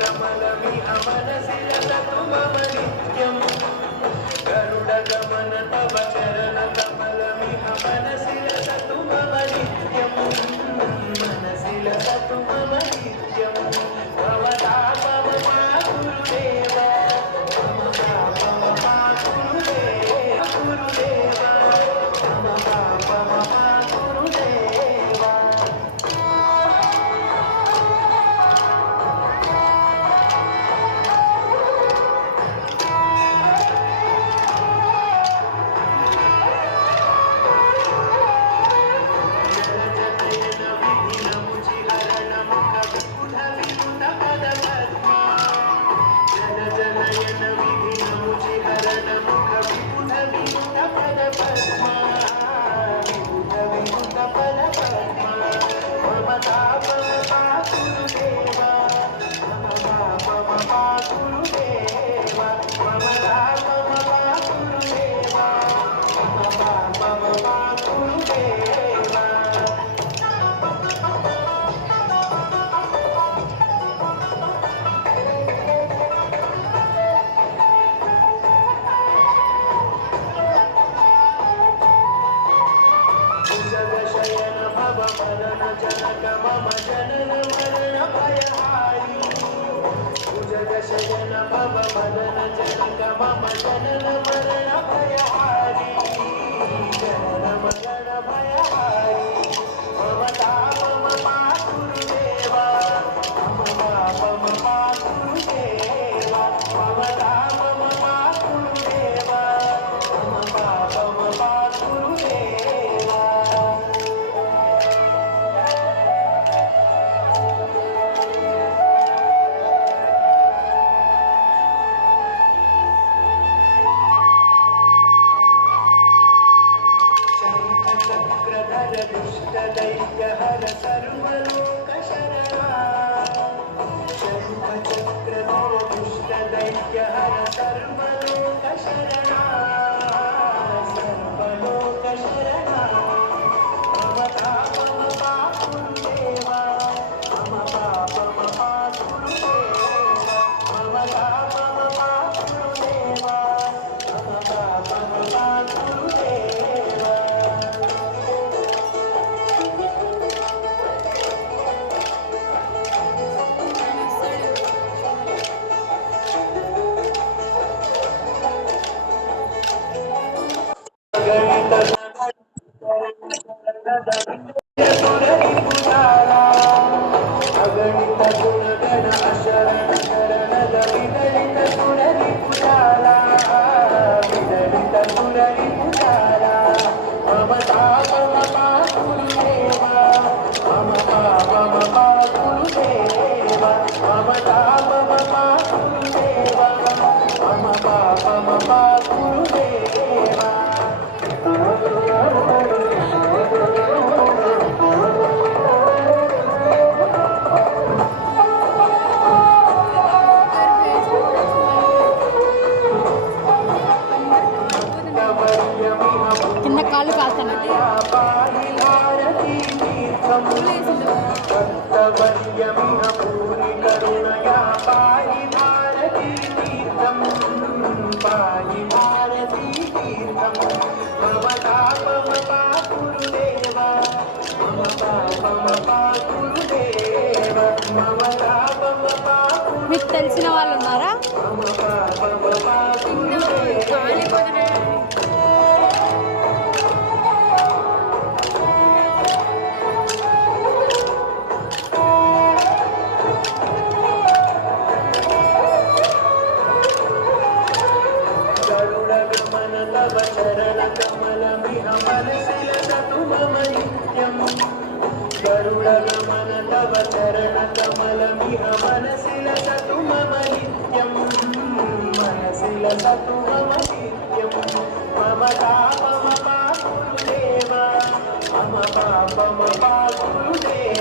कमलमिह मनसि लसतु मम नित्यम् गरुडगमन तव चरणकमलमिह मनसि लसतु मम नित्यम् मनसि लसतु मम नित्यम् भवतापम मा गुरुदेव मम पापम मा गुरुदेव मम पापम मा गुरुदेव जगशयन भव मदन जनक मम जनन मरण भयहारी जगशयन भव मदन जनक मम जनन मरण भयहारी जनन मरण भयहारी मम तापम मा गुरुदेवा मम पापम मा गुरुदेवा मम तापम मा गुरुदेवा मम पापम मा गुरुदेवा शङ्खचक्रधर दुष्टदैत्यहर सर्वलोकशरणा शङ्खचक्रधर दुष्टदैत्यहर सर्वलोकशरणा सर्वलोकशरणा मम तापम मा गुरुदेवा मम पापम मा गुरुदेवा मम तापम मा गुरुदेवा मम पापम मा गुरुदेवा अगणित गुणगण अशरण शरणद विदलित सुररि पुजाला विदलित सुररि पुजाला मम तापम मा गुरुदेवा मम पापम मा गुरुदेवा मम तापम मा गुरुदेवा मम पापम मा गुरुदेवा కింద కాళ్ళు కాస్తానండి कर्तव्यमिह पूरि करुणया पाहि भारती तीर्थं पाहि भारती तीर्थं मम तापम मा गुरुदेवा मम पापम मा गुरुदेवा मम तापम मा మీకు తెలిసిన వాళ్ళు ఉన్నారా? मम पापम मा गुरुदेवा गरुडगमन तव चरणकमलमिह मनसि लसतु मम नित्यम् गरुडगमन तव चरणकमलमिह मनसि लसतु मम नित्यम् मनसि लसतु मम नित्यम् मम तापम मा गुरुदेवा मम पापम मा गुरुदेवा